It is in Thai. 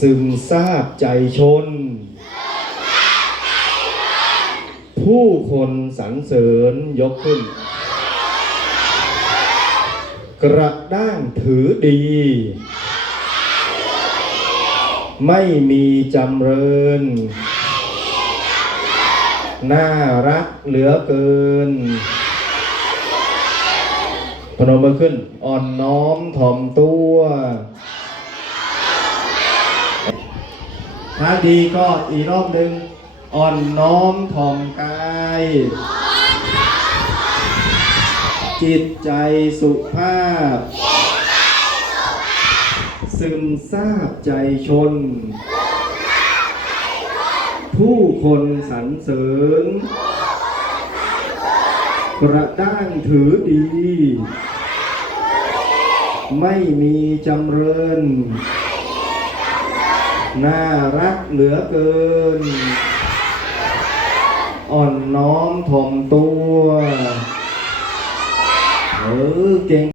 ซึมซาบใจชน ผู้คนสรรเสริญยกขึ้น กระด้างถือดี ไม่มีจำเริญ น่ารักเหลือเกินพนมมือขึ้น อ่อนน้อมถ่อมตัว ถ้าดีก็อีกรอบหนึ่งอ่อนน้อมถ่อมกาย จิตใจสุภาพ ซึมซาบใจชน ผู้คนสรรเสริญ กระด้างถือดี ไม่มีจำเริญ น่ารักเหลือเกิน อ่อนน้อมถ่อมตัว เออ เก่ง